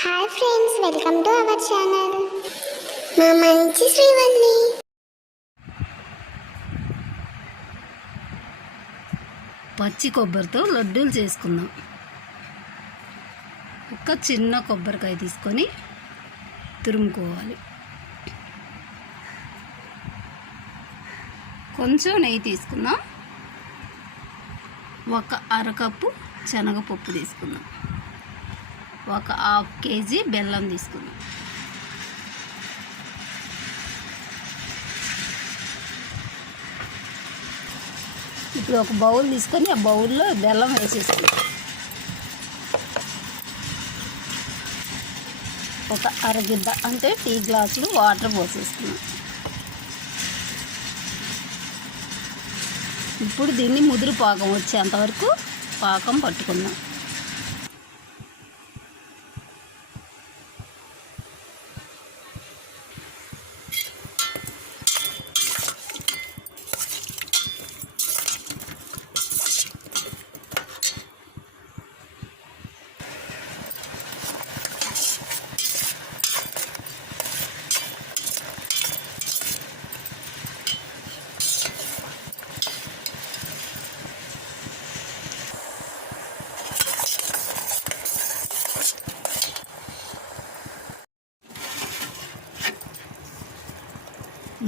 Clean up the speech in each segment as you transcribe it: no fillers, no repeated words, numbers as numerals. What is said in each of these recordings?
Hi friends, welcome to our channel. మా మంచి శ్రీవల్లి. పచ్చి కొబ్బరితో లడ్డూలు చేసుకుందాం. ఒక చిన్న కొబ్బరికాయ తీసుకొని తురుముకోవాలి. కొంచెం నెయ్యి తీసుకుందాం. ఒక అరకప్పు శనగపప్పు తీసుకుందాం. ఒక 1/2 కేజీ బెల్లం తీసుకుందాం. ఇప్పుడు ఒక బౌల్ తీసుకొని ఆ బౌల్లో బెల్లం వేసేసుకుందాం. ఒక అరగిద్ద అంటే టీ గ్లాసులు వాటర్ పోసేసుకున్నాం. ఇప్పుడు దీన్ని ముదురు పాకం వచ్చేంతవరకు పాకం పట్టుకుందాం.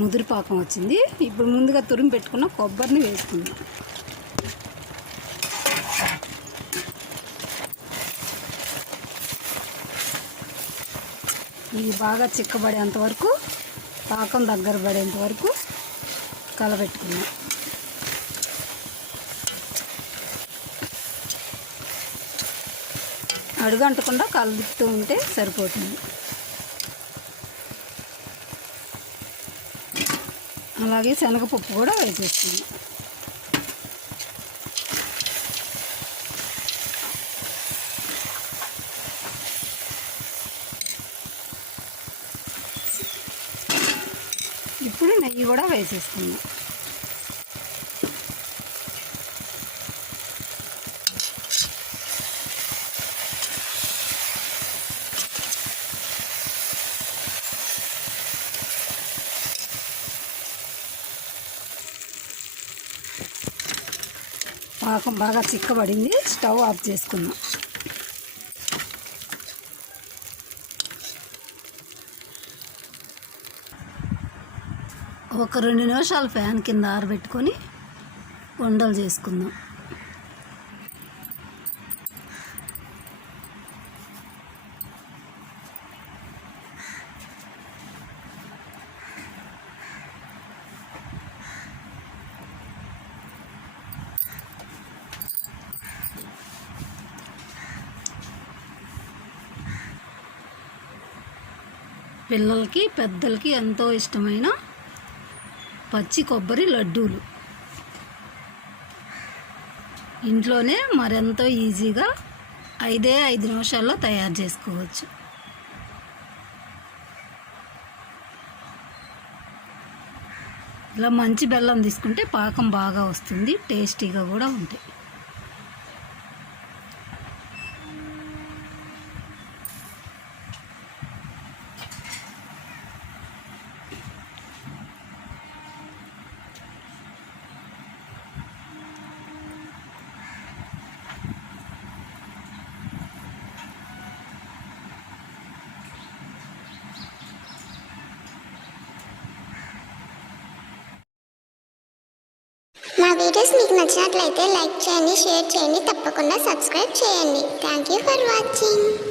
ముదురు పాకం వచ్చింది. ఇప్పుడు ముందుగా తురిమి పెట్టుకున్న కొబ్బరిని వేసుకుందాం. ఇది బాగా చిక్కబడేంత వరకు, పాకం దగ్గర పడేంత వరకు కలబెట్టుకుందాం. అడుగంటకుండా కలుపుతూ ఉంటే సరిపోతుంది. అలాగే శనగపప్పు కూడా వేసేస్తుంది. ఇప్పుడు నెయ్యి కూడా వేసేస్తుంది. పాకం బాగా చిక్కబడింది. స్టవ్ ఆఫ్ చేసుకుందాం. ఒక 2 నిమిషాలు ఫ్యాన్ కింద ఆరబెట్టుకొని ఉండలు చేసుకుందాం. పిల్లలకి పెద్దలకి ఎంతో ఇష్టమైన పచ్చి కొబ్బరి లడ్డూలు ఇంట్లోనే మరెంతో ఈజీగా 5 నిమిషాల్లో తయారు చేసుకోవచ్చు. ఇలా మంచి బెల్లం తీసుకుంటే పాకం బాగా వస్తుంది, టేస్టీగా కూడా ఉంటాయి. మా వీడియోస్ మీకు నచ్చినట్లయితే లైక్ చేయండి, షేర్ చేయండి, తప్పకుండా సబ్స్క్రైబ్ చేయండి. Thank you for watching.